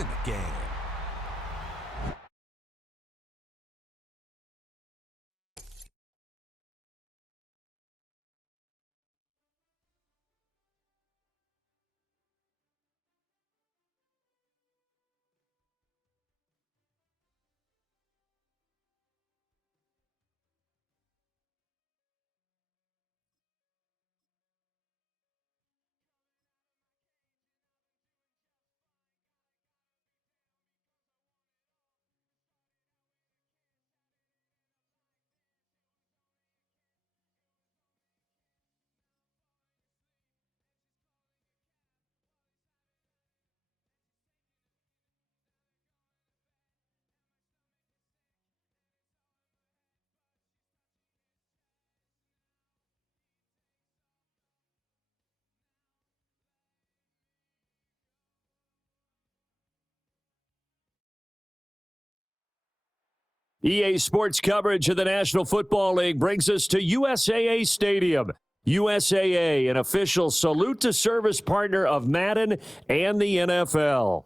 in the game. EA Sports coverage of the National Football League brings us to USAA Stadium. USAA, an official salute to service partner of Madden and the NFL.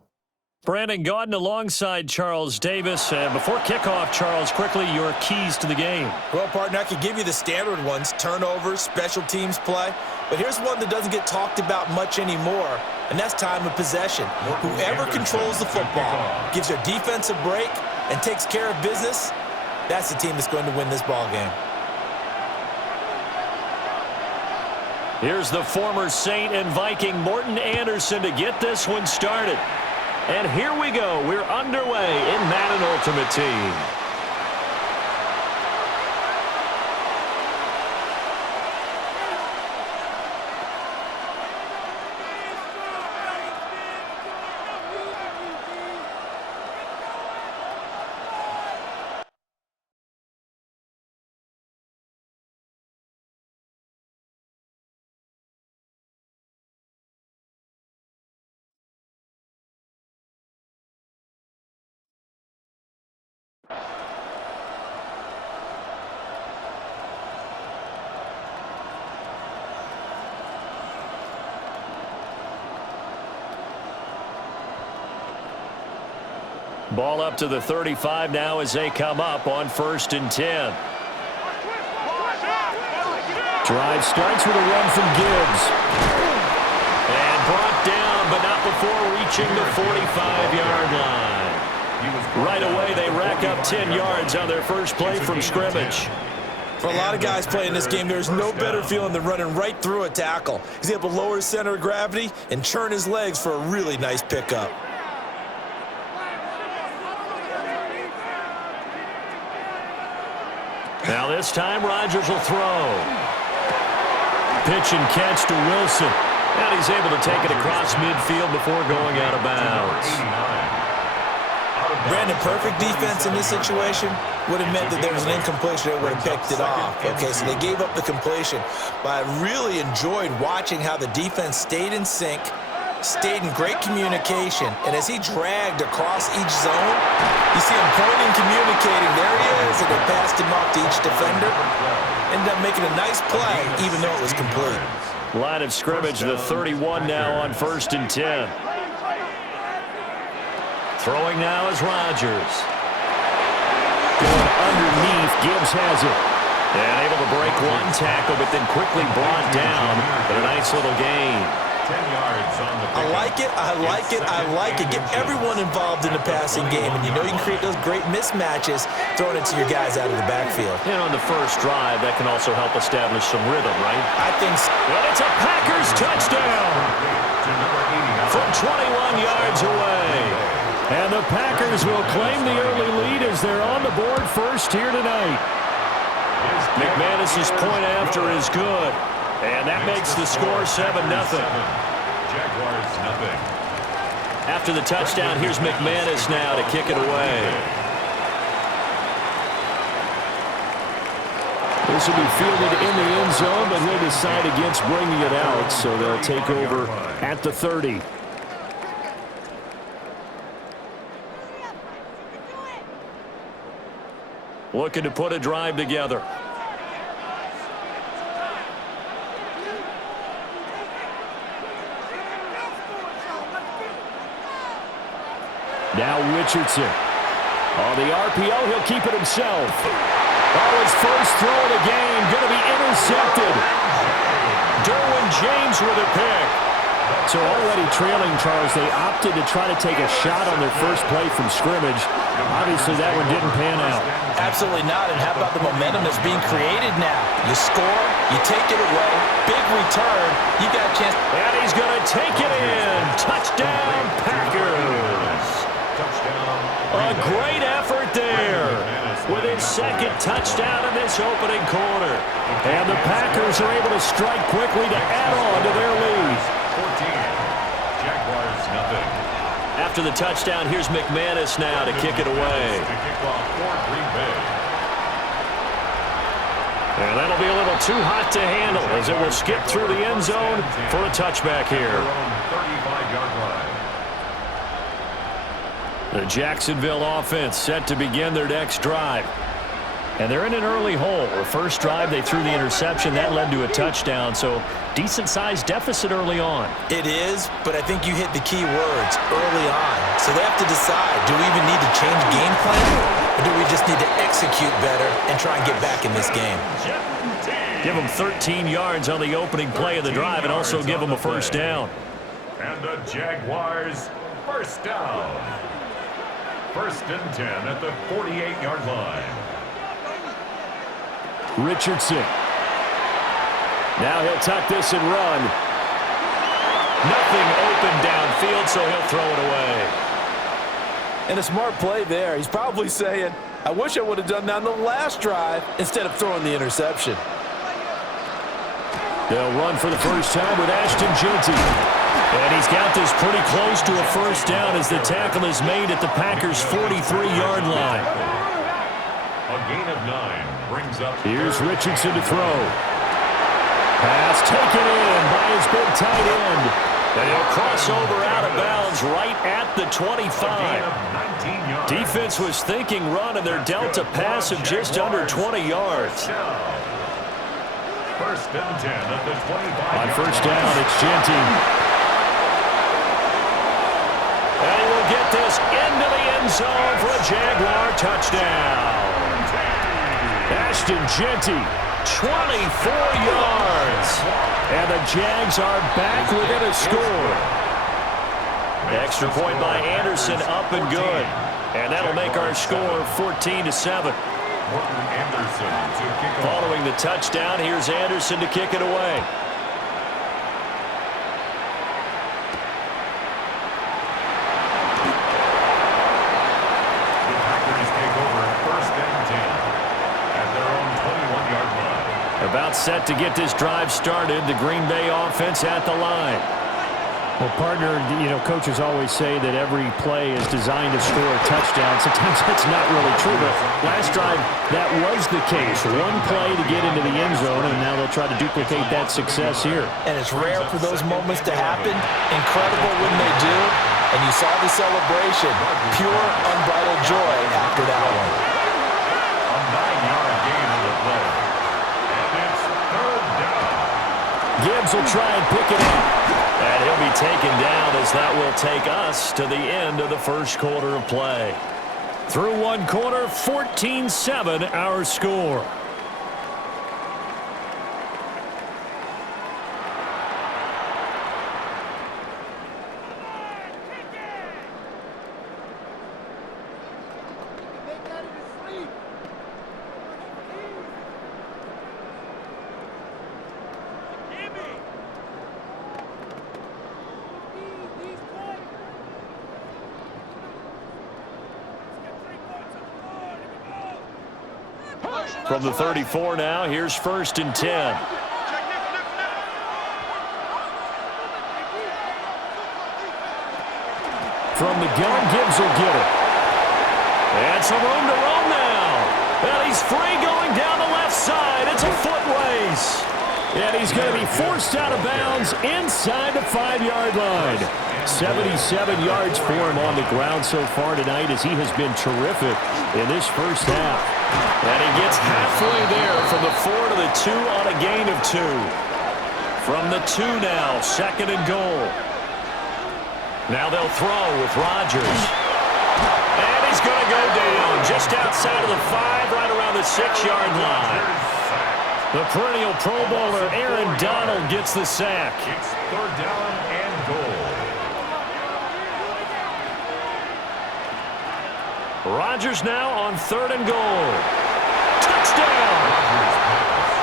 Brandon Gaudin alongside Charles Davis. Before kickoff, Charles, quickly your keys to the game. Well, partner, I could give you the standard ones, turnovers, special teams play. But here's one that doesn't get talked about much anymore, and that's time of possession. Whoever controls the football, gives their defense a break, and takes care of business, that's the team that's going to win this ball game. Here's the former Saint and Viking Morton Anderson to get this one started. And here we go. We're underway in Madden Ultimate Team. Ball up to the 35 now as they come up on 1st and 10. Drive starts with a run from Gibbs. And brought down, but not before reaching the 45-yard line. Right away, they rack up 10 yards on their first play from scrimmage. For a lot of guys playing this game, there's no better feeling than running right through a tackle. He's able to lower his center of gravity and churn his legs for a really nice pickup. Now this time, Rodgers will throw. Pitch and catch to Wilson. And he's able to take it across midfield before going out of bounds. Brandon, perfect defense in this situation would have meant that there was an incompletion that would have picked it off. Okay, so they gave up the completion. But I really enjoyed watching how the defense stayed in sync, stayed in great communication, and as he dragged across each zone, you see him pointing, communicating. There he is, and they passed him off to each defender. Ended up making a nice play, even though it was complete. Line of scrimmage, the 31 now on 1st and 10. Throwing now is Rodgers. Going underneath, Gibbs has it. And able to break one tackle, but then quickly brought down. But a nice little gain. 10 yards on the I like it, I like it, I like it. Get everyone involved in the passing game, and you know you can create those great mismatches throwing it to your guys out of the backfield. And on the first drive, that can also help establish some rhythm, right? I think so. Well, it's a Packers touchdown from 21 yards away. And the Packers will claim the early lead as they're on the board first here tonight. McManus's point after is good. And that makes the score 7-0. Jaguars, nothing. After the touchdown, here's McManus now to kick it away. This will be fielded in the end zone, but he'll decide against bringing it out, so they'll take over at the 30. Looking to put a drive together. Now Richardson. On the RPO, he'll keep it himself. Oh, his first throw of the game going to be intercepted. Derwin James with a pick. So already trailing, Charles, they opted to try to take a shot on their first play from scrimmage. Obviously, that one didn't pan out. Absolutely not. And how about the momentum that's being created now? You score, you take it away, big return, you got a chance. And he's going to take it in. Touchdown, Packers. A great effort there with his second touchdown in this opening quarter. And the Packers are able to strike quickly to add on to their lead. 14. Jaguars, nothing. After the touchdown, here's McManus now to kick it away. To kick off for Green Bay. And that'll be a little too hot to handle as it will skip through the end zone for a touchback here. Their own 35-yard line. The Jacksonville offense set to begin their next drive. And they're in an early hole. The first drive, they threw the interception. That led to a touchdown, so decent-sized deficit early on. It is, but I think you hit the key words early on. So they have to decide, do we even need to change game plan, or do we just need to execute better and try and get back in this game? Give them 13 yards on the opening play of the drive and also give them a first down. And the Jaguars, first down. First and 10 at the 48-yard line. Richardson. Now he'll tuck this and run. Nothing open downfield, so he'll throw it away. And a smart play there. He's probably saying, I wish I would have done that on the last drive instead of throwing the interception. They'll run for the first time with Ashton Jeanty. And he's got this pretty close to a first down as the tackle is made at the Packers' 43-yard line. A gain of 9 brings up. Here's Richardson to throw. Pass taken in by his big tight end. And he'll cross over out of bounds right at the 25. Defense was thinking run, and they're dealt a pass of just under 20 yards. First and 10 at the 25. On first down, it's Jeanty. And he will get this into the end zone for a Jaguar touchdown. Ashton Jeanty, 24 yards. And the Jags are back within a score. Extra point by Anderson, up and good. And that'll make our score 14-7. Following the touchdown, here's Anderson to kick it away. The Packers take over first and 10 at their own 21-yard line. About set to get this drive started, the Green Bay offense at the line. Well, partner, coaches always say that every play is designed to score a touchdown. Sometimes that's not really true, but last drive, that was the case. One play to get into the end zone, and now they'll try to duplicate that success here. And it's rare for those moments to happen. Incredible when they do. And you saw the celebration. Pure, unbridled joy after that one. A 9-yard gain on the play. And it's third down. Gibbs will try and pick it up. And he'll be taken down as that will take us to the end of the first quarter of play. Through one quarter, 14-7 our score. From the 34 now, here's first and 10. From the gun, Gibbs will get it. And some room to roam now. And he's free going down the left side. It's a foot race. And he's going to be forced out of bounds inside the 5-yard line. 77 yards for him on the ground so far tonight as he has been terrific in this first half. And he gets halfway there from the 4 to the 2 on a gain of 2. From the 2 now, second and goal. Now they'll throw with Rodgers. And he's going to go down just outside of the 5, right around the 6-yard line. The perennial Pro Bowler Aaron Donald gets the sack. It's 3rd down and goal. Rodgers now on 3rd and goal. Touchdown!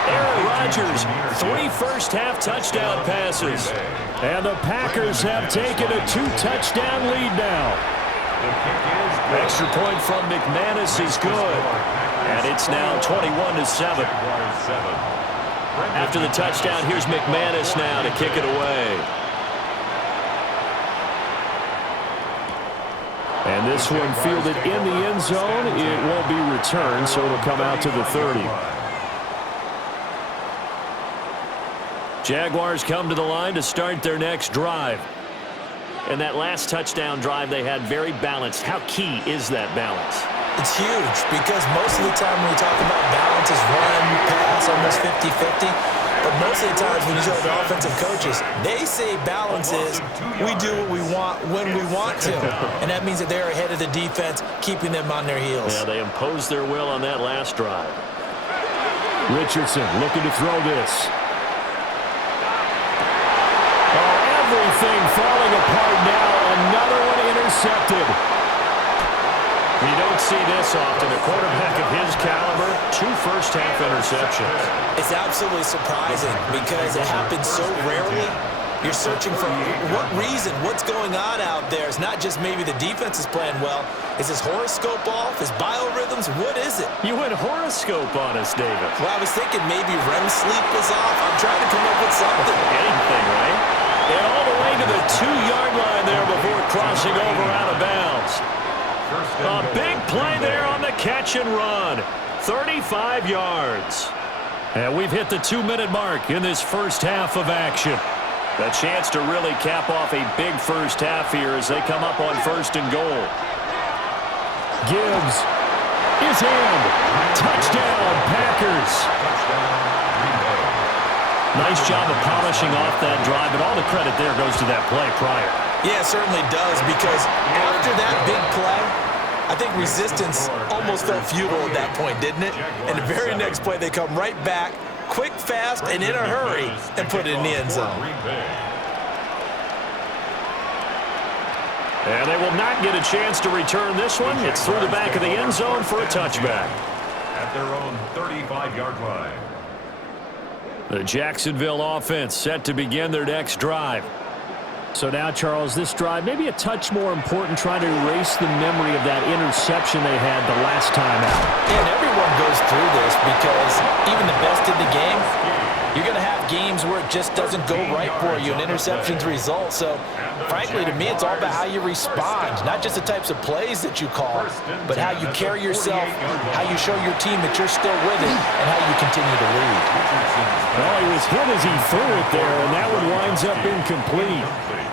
Aaron Rodgers, 3 first-half touchdown passes. And the Packers have taken a 2-touchdown lead now. Extra point from McManus is good. And it's now 21-7. After the touchdown, here's McManus now to kick it away. And this one fielded in the end zone. It won't be returned, so it'll come out to the 30. Jaguars come to the line to start their next drive. And that last touchdown drive they had very balanced. How key is that balance? It's huge because most of the time when we talk about balance is run, pass, almost 50-50. But most of the times when you talk to offensive coaches, they say balance is we do what we want when we want to. And that means that they're ahead of the defense, keeping them on their heels. Yeah, they imposed their will on that last drive. Richardson looking to throw this. Oh, everything falling apart now. Another one intercepted. You don't see this often. A quarterback of his caliber, 2 first-half interceptions. It's absolutely surprising because it happens so rarely. You're searching for what reason, what's going on out there. It's not just maybe the defense is playing well. Is his horoscope off? His biorhythms? What is it? You went horoscope on us, David. Well, I was thinking maybe REM sleep was off. I'm trying to come up with something. Anything, right? And all the way to the 2-yard line there before crossing over out of bounds. A big play there on the catch and run. 35 yards. And we've hit the 2-minute mark in this first half of action. A chance to really cap off a big first half here as they come up on 1st and goal. Gibbs is in. Touchdown, Packers. Nice job of polishing off that drive, but all the credit there goes to that play prior. Yeah, it certainly does, because after that big play, I think resistance almost felt futile at that point, didn't it? And the very next play, they come right back, quick, fast, and in a hurry, and put it in the end zone. And they will not get a chance to return this one. It's through the back of the end zone for a touchback. At their own 35-yard line. The Jacksonville offense set to begin their next drive. So now, Charles, this drive maybe a touch more important, trying to erase the memory of that interception they had the last time out. And everyone goes through this because even the best in the game, you're going to have games where it just doesn't go right for you and interceptions result. So, frankly, to me, it's all about how you respond, not just the types of plays that you call, but how you carry yourself, how you show your team that you're still with it, and how you continue to lead. Well, he was hit as he threw it there, and that one winds up incomplete.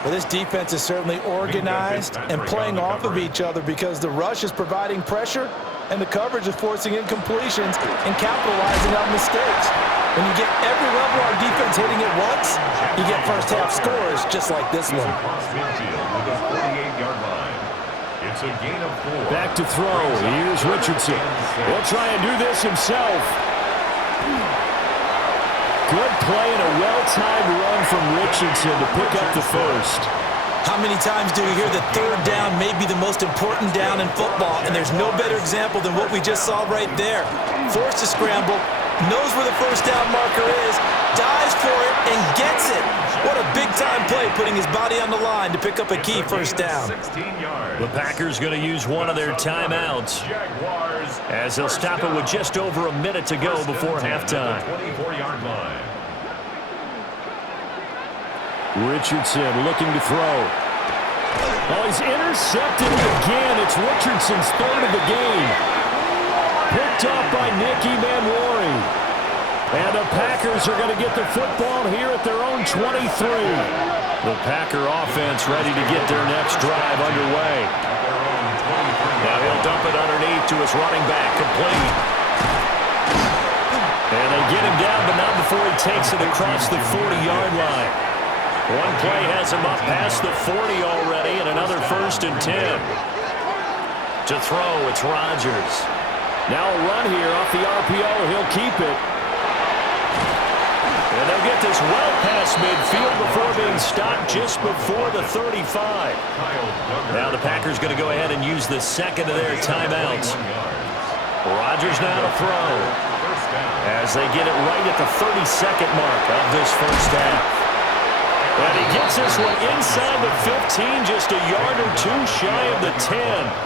Well, this defense is certainly organized and playing off of each other because the rush is providing pressure and the coverage is forcing incompletions and capitalizing on mistakes. When you get every level of defense hitting at once, you get first-half scores just like this one. It's a gain of 4. Back to throw. Here's Richardson. He'll try and do this himself. Good play and a well-timed run from Richardson to pick up the first. How many times do we hear that third down may be the most important down in football, and there's no better example than what we just saw right there. Forced to scramble, knows where the first down marker is, dives for it, and gets it. What a big-time play, putting his body on the line to pick up a key first down. The Packers going to use one of their timeouts as they'll stop it with just over a minute to go before halftime. 24-yard line. Richardson looking to throw. Oh, he's intercepted again. It's Richardson's 3rd of the game. Picked up by Nicky Manwari. And the Packers are going to get the football here at their own 23. The Packer offense ready to get their next drive underway. Now he'll dump it underneath to his running back, complete. And they get him down, but not before he takes it across the 40-yard line. One play has him up past the 40 already, and another 1st and 10. To throw, it's Rodgers. Now a run here off the RPO. He'll keep it. And they'll get this well past midfield before being stopped just before the 35. Now the Packers going to go ahead and use the second of their timeouts. Rodgers now to throw as they get it right at the 32nd mark of this first half. And he gets this one inside the 15, just a yard or two shy of the 10.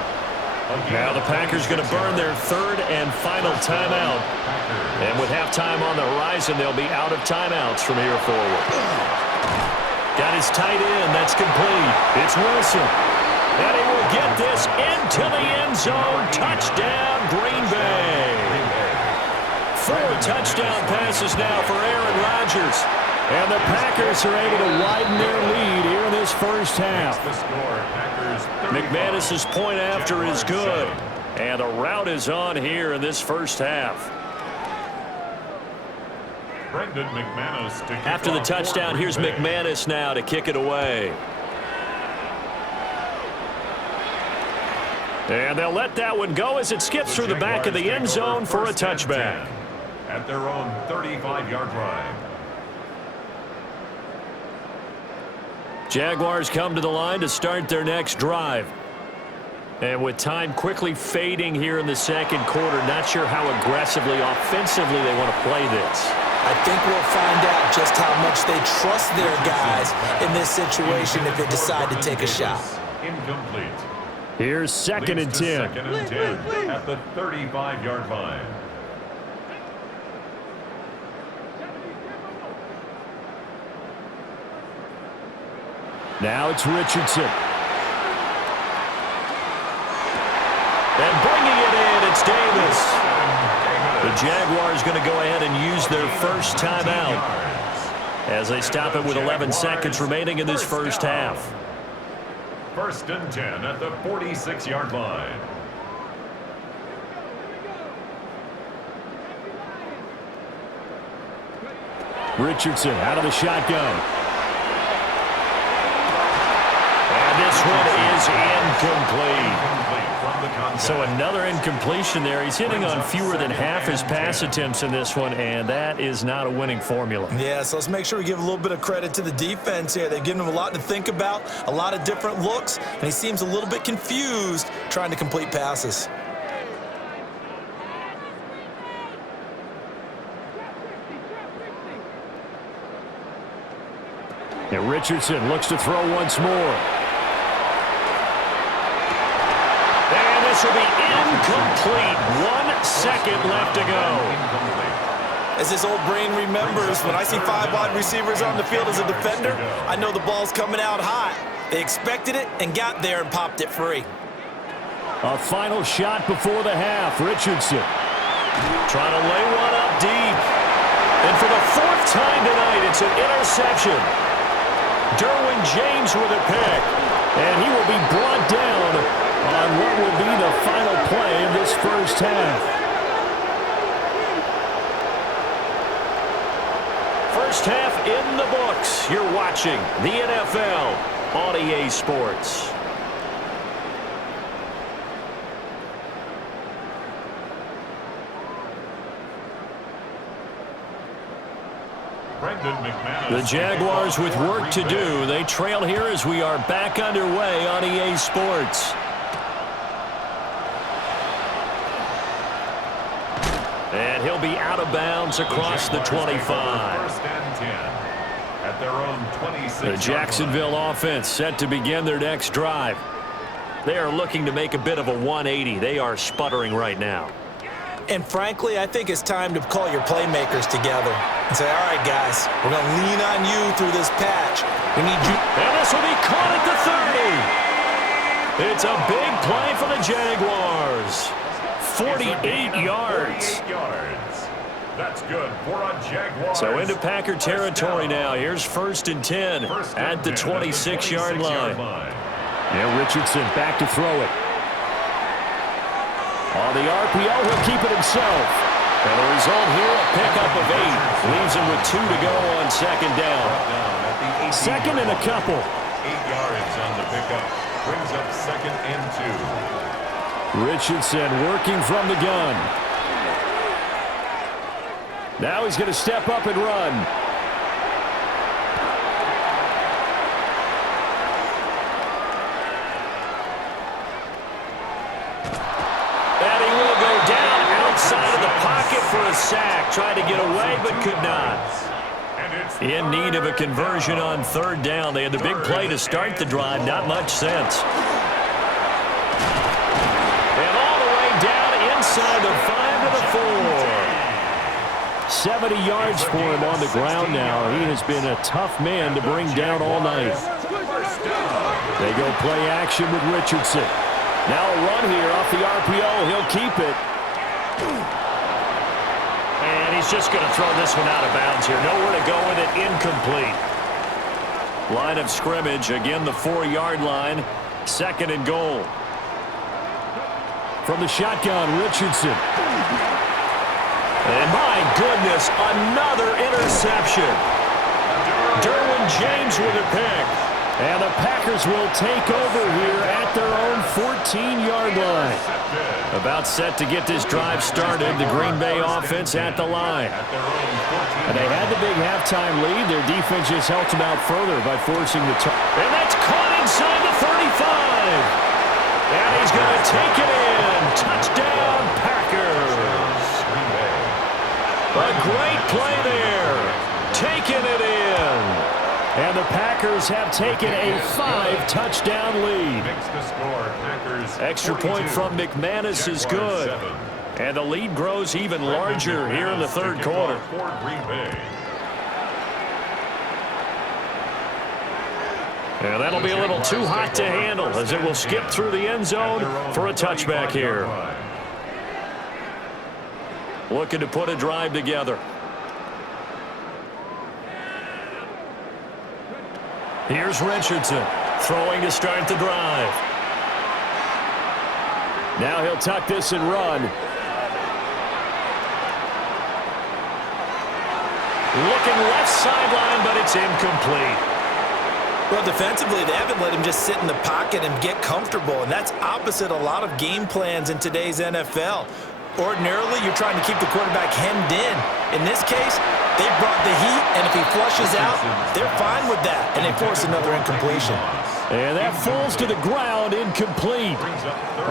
Now the Packers going to burn their third and final timeout. And with halftime on the horizon, they'll be out of timeouts from here forward. Got his tight end. That's complete. It's Wilson. And he will get this into the end zone. Touchdown, Green Bay. 4 touchdown passes now for Aaron Rodgers. And the Packers are able to widen their lead here in this first half. McManus's point after is good. And a rout is on here in this first half. After the touchdown, here's McManus now to kick it away. And they'll let that one go as it skips through the back of the end zone for a touchback. At their own 35-yard line. Jaguars come to the line to start their next drive. And with time quickly fading here in the second quarter, not sure how aggressively, offensively they want to play this. I think we'll find out just how much they trust their guys in this situation if they decide to take a shot. Incomplete. Here's second and 10. Second and 10 at the 35-yard line. Now it's Richardson. And bringing it in, it's Davis. The Jaguars going to go ahead and use their first timeout as they stop it with 11 seconds remaining in this first half. First and 10 at the 46-yard line. Richardson out of the shotgun. This one is incomplete. So another incompletion there. He's hitting on fewer than half his pass attempts in this one, and that is not a winning formula. Yeah, so let's make sure we give a little bit of credit to the defense here. They've given him a lot to think about, a lot of different looks, and he seems a little bit confused trying to complete passes. And Richardson looks to throw once more. This will be incomplete. 1 second left to go. As his old brain remembers, when I see 5 wide receivers on the field as a defender, I know the ball's coming out hot. They expected it and got there and popped it free. A final shot before the half. Richardson trying to lay one up deep. And for the 4th time tonight, it's an interception. Derwin James with a pick. And he will be brought down on what will be the final play of this first half. First half in the books. You're watching the NFL on EA Sports. The Jaguars with work to do. They trail here as we are back underway on EA Sports. And he'll be out of bounds across the 25. First and 10 at their own 26. The Jacksonville offense set to begin their next drive. They are looking to make a bit of a 180. They are sputtering right now. And frankly, I think it's time to call your playmakers together and say, all right, guys, we're going to lean on you through this patch. We need you. And this will be caught at the 30. It's a big play for the Jaguars. 48 yards. That's good for a Jaguar. So into Packer territory now. Here's first and 10 at the 26-yard line. Yeah, Richardson back to throw it. On the RPO, he'll keep it himself. And the result here, a pickup of 8. Leaves him with 2 to go on second down. Second and a couple. 8 yards on the pickup. Brings up second and 2. Richardson working from the gun. Now he's going to step up and run. And he will go down outside of the pocket for a sack. Tried to get away but could not. In need of a conversion on third down. They had the big play to start the drive. Not much sense. And all the way down inside the 5 to the 4. 70 yards for him on the ground now. He has been a tough man to bring down all night. They go play action with Richardson. Now a run here off the RPO. He'll keep it. And he's just going to throw this one out of bounds here. Nowhere to go with it. Incomplete. Line of scrimmage. Again, the 4-yard line. 2nd and goal. From the shotgun, Richardson. And my goodness, another interception. Derwin James with a pick. And the Packers will take over here at their own 14-yard line. About set to get this drive started. The Green Bay offense at the line. And they had the big halftime lead. Their defense just helped them out further by forcing the turnover. And that's caught inside the 35. And he's going to take it in. Touchdown, Packers. A great play there. Taking it in. And the Packers have taken a 5-touchdown lead. Extra point from McManus is good. And the lead grows even larger here in the third quarter. And that'll be a little too hot to handle as it will skip through the end zone for a touchback here. Looking to put a drive together. Here's Richardson throwing to start the drive. Now he'll tuck this and run. Looking left sideline, but it's incomplete. Well, defensively, they haven't let him just sit in the pocket and get comfortable, and that's opposite a lot of game plans in today's NFL. Ordinarily, you're trying to keep the quarterback hemmed in. In this case, they brought the heat, and if he flushes out, they're fine with that, and they force another incompletion. And that falls to the ground, incomplete.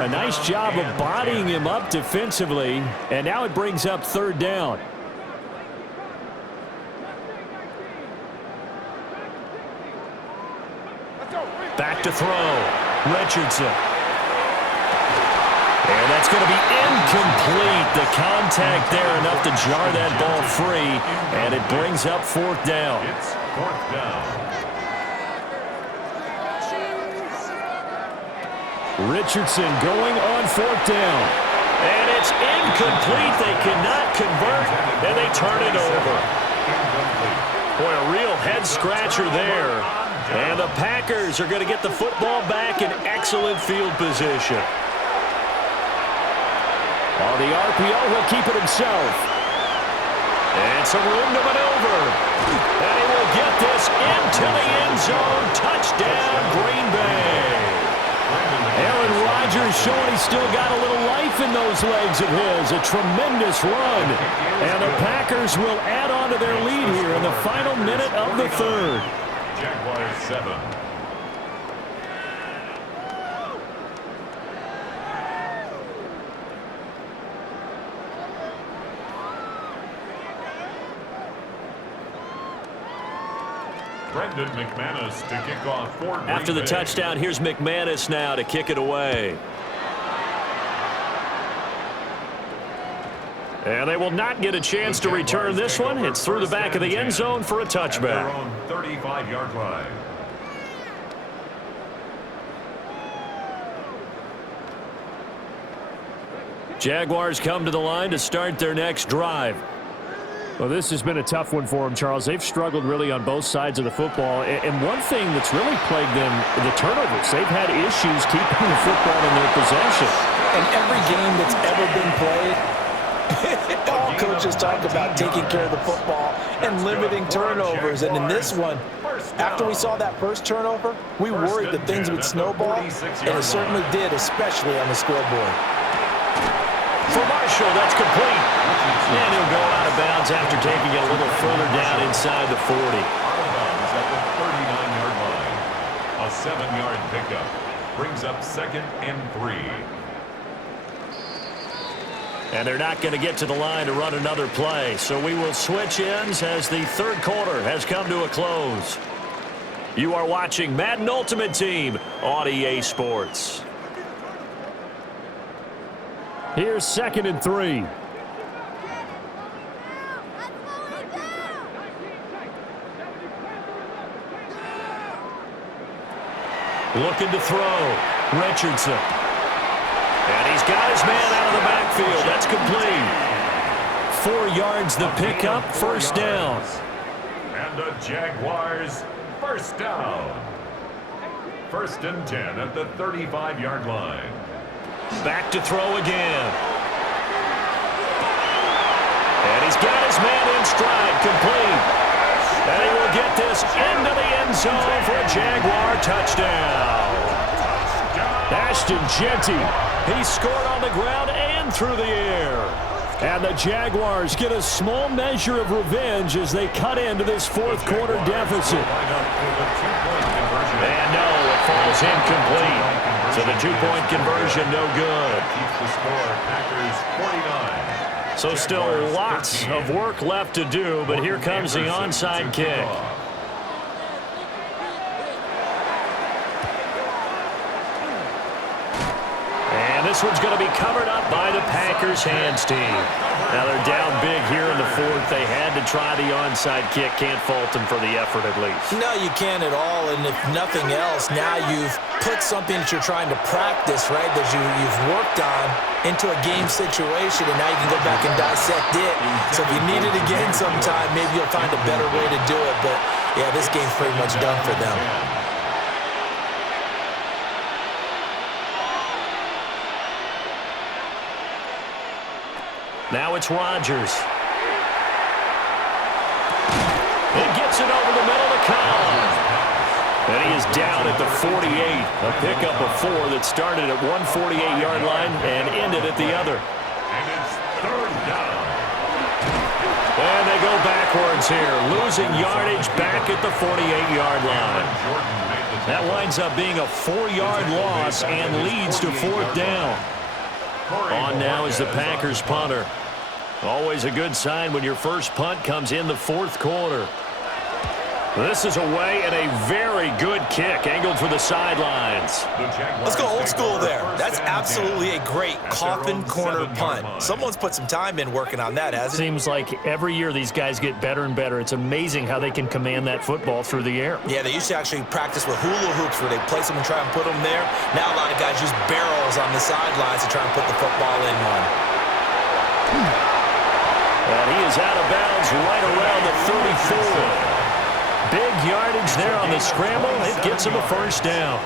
A nice job of bodying him up defensively, and now it brings up third down. Back to throw. Richardson. And that's going to be incomplete. The contact there enough to jar that ball free, and it brings up fourth down. It's fourth down. Richardson going on fourth down. And it's incomplete. They cannot convert, and they turn it over. Boy, a real head-scratcher there. And the Packers are going to get the football back in excellent field position. On the RPO, he'll keep it himself. And some room to maneuver. And he will get this into the end zone. Touchdown, Green Bay. Aaron Rodgers showing he's still got a little life in those legs of his. A tremendous run. And the Packers will add on to their lead here in the final minute of the third. Jaguars 7. Brendan McManus to kick off for Green After the Bay. touchdown, here's McManus now to kick it away. And they will not get a chance to return this one. It's through the back of the end zone for a touchback. Their own 35-yard line. Jaguars come to the line to start their next drive. Well, this has been a tough one for them, Charles. They've struggled really on both sides of the football. And one thing that's really plagued them, the turnovers. They've had issues keeping the football in their possession. And every game that's ever been played, all coaches coaches talk about taking care of the football and limiting turnovers. And in this one, after we saw that first turnover, we worried that things would snowball, and it certainly did, especially on the scoreboard. For Marshall, that's complete. And he'll go out of bounds after taking it a little further down inside the 40. At the 39-yard line. A 7-yard pickup brings up 2nd and 3. And they're not going to get to the line to run another play. So we will switch ends as the third quarter has come to a close. You are watching Madden Ultimate Team on EA Sports. Here's 2nd and 3. Looking to throw. Richardson. And he's got his man out of the backfield. That's complete. 4 yards the pickup. First down. And the Jaguars first down. 1st and 10 at the 35-yard line. Back to throw again. And he's got his man in stride. Complete. And he will get this into the end zone for a Jaguar touchdown. Ashton Jeanty, he scored on the ground and through the air. And the Jaguars get a small measure of revenge as they cut into this fourth quarter deficit. And no, it falls incomplete. So the 2-point conversion no good. Keeps the score, Packers 49. So still lots of work left to do, but here comes the onside kick. And this one's going to be covered up by the Packers hands team. Now they're down big here in the fourth. They had to try the onside kick. Can't fault them for the effort at least. No, you can't at all. And if nothing else, now you've put something that you're trying to practice, right, that you've worked on into a game situation, and now you can go back and dissect it. So if you need it again sometime, maybe you'll find a better way to do it. But, yeah, this game's pretty much done for them. Now it's Rodgers. He gets it over the middle to Collins. And he is down at the 48. A pickup of 4 that started at one 48-yard line and ended at the other. And it's 3rd down. And they go backwards here, losing yardage back at the 48-yard line. That winds up being a 4-yard loss and leads to 4th down. On now is the Packers punter. Always a good sign when your first punt comes in the fourth quarter. This is away and a very good kick, angled for the sidelines. Let's go old school there. That's absolutely a great coffin corner punt. Someone's put some time in working on that, hasn't it? Seems like every year these guys get better and better. It's amazing how they can command that football through the air. Yeah, they used to actually practice with hula hoops where they place them and try and put them there. Now a lot of guys use barrels on the sidelines to try and put the football in one. And he is out of bounds right around the 34. Big yardage there on the scramble. It gets him a first down.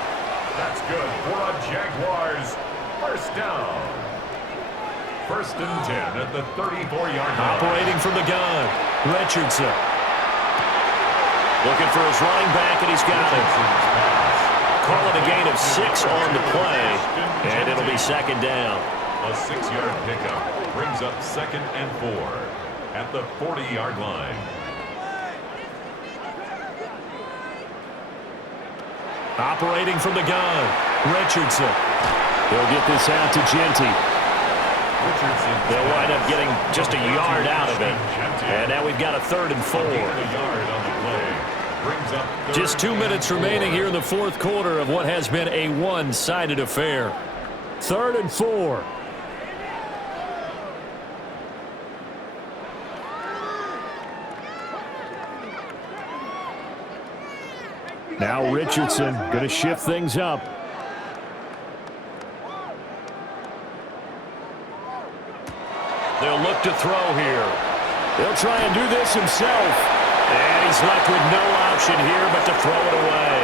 That's good for a Jaguars first down. 1st and 10 at the 34-yard line. Operating from the gun, Richardson. Looking for his running back, and he's got it. Call it a gain of 6 on the play, and it'll be 2nd down. A 6-yard pickup brings up 2nd and 4 at the 40-yard line. Operating from the gun, Richardson. He'll get this out to Jeanty. They'll wind up getting just a yard out of it. And now we've got a 3rd and 4. Just 2 minutes remaining here in the fourth quarter of what has been a one-sided affair. 3rd and 4. Now Richardson going to shift things up. They'll look to throw here. He'll try and do this himself. And he's left with no option here but to throw it away.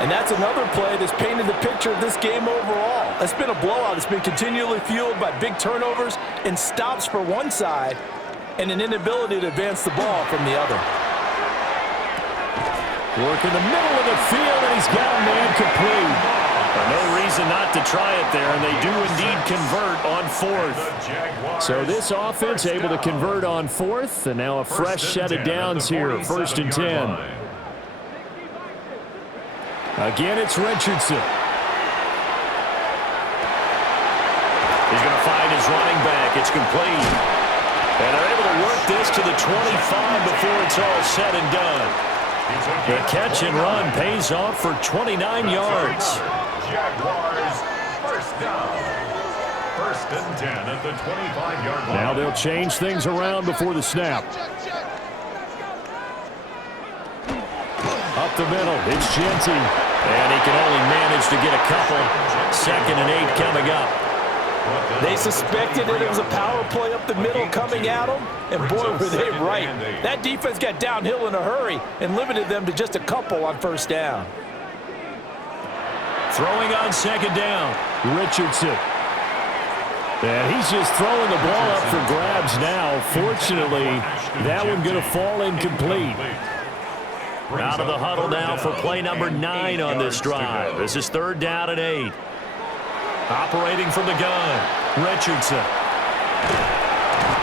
And that's another play that's painted the picture of this game overall. It's been a blowout. It's been continually fueled by big turnovers and stops for one side and an inability to advance the ball from the other. Work in the middle of the field, and he's got a man complete. No reason not to try it there, and they do indeed convert on fourth. So this offense able to convert on fourth, and now a fresh set of downs here, 1st and 10. Again, it's Richardson. He's going to find his running back. It's complete. And they're able to work this to the 25 before it's all said and done. The catch and run pays off for 29 yards. Jaguars, first down. 1st and 10 at the 25-yard line. Now they'll change things around before the snap. Up the middle, it's Genty. And he can only manage to get a couple. 2nd and 8 coming up. They suspected that it was a power play up the middle coming at them, and boy, were they right. That defense got downhill in a hurry and limited them to just a couple on 1st down. Throwing on 2nd down, Richardson. And he's just throwing the ball up for grabs now. Fortunately, that one going to fall incomplete. Out of the huddle now for play number 9 on this drive. This is 3rd down and 8. Operating from the gun, Richardson.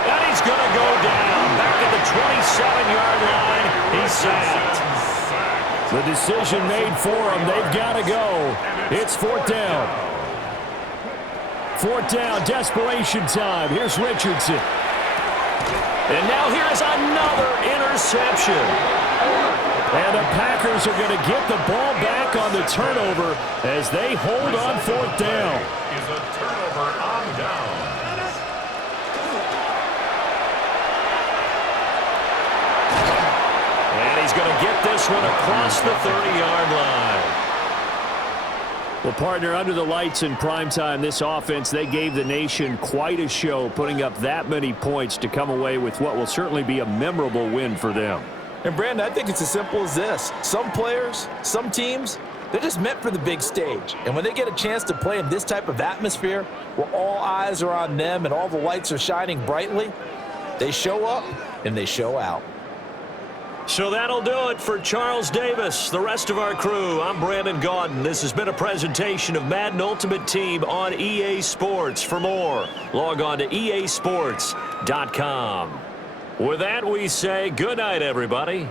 And he's going to go down. Back at the 27-yard line. He's sacked. The decision made for him. They've got to go. It's 4th down. 4th down, desperation time. Here's Richardson. And now here's another interception. And the Packers are going to get the ball back on the turnover as they hold on 4th down. Is a turnover on down. And he's going to get this one across the 30-yard line. Well, partner, under the lights in primetime, this offense, they gave the nation quite a show, putting up that many points to come away with what will certainly be a memorable win for them. And, Brandon, I think it's as simple as this. Some players, some teams, they're just meant for the big stage. And when they get a chance to play in this type of atmosphere where all eyes are on them and all the lights are shining brightly, they show up and they show out. So that'll do it for Charles Davis, the rest of our crew. I'm Brandon Gaudin. This has been a presentation of Madden Ultimate Team on EA Sports. For more, log on to easports.com. With that, we say good night, everybody.